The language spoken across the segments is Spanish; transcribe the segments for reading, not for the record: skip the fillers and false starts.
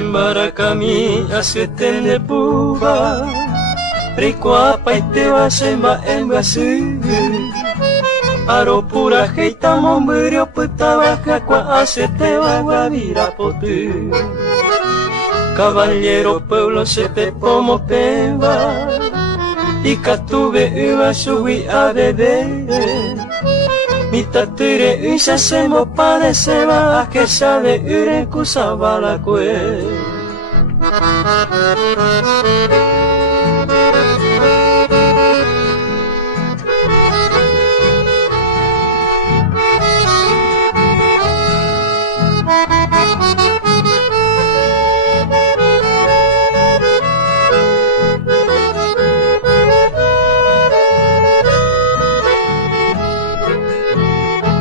Sembarakami asetende puba Rikwa paitewa semba embasu Aro pura heita momburio putawa Kakwa asetewa wabira potu Caballero pueblo sepe pomo pemba Ikatuve uwa suwi a bebé Mitature usa semo padeceba que sabe ure kusaba la kue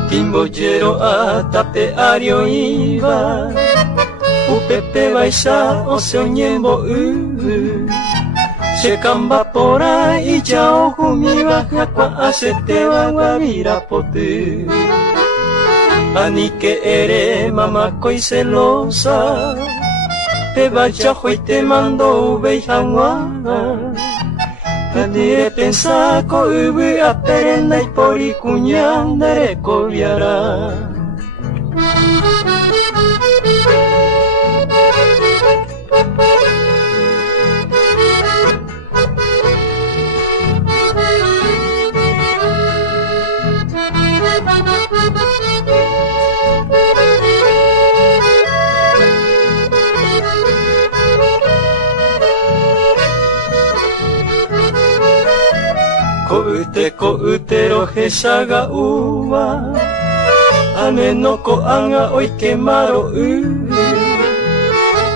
Timboyero atape ario iba Upepe baisa o se onyembo Se kamba pora y chao jumiba Jakwa asetewa wabira potu Ani que ere mamako y celosa Te vaya y te mando ubeijanwa Adire pensako ubu aperenda y pori kunyandare kobiara Ko utero hesa ga uwa Ame no ko anga oikemaro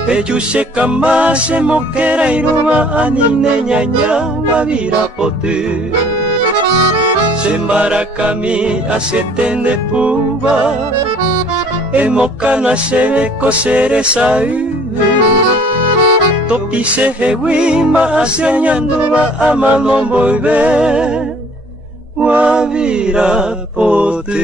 Peyu se kamba se mokera iruwa Anine nyanya wabira potu Sembarakami asetende puba Emokana sebe koseresa Topi se hewima aseñanduwa amanomboibe Wabira potu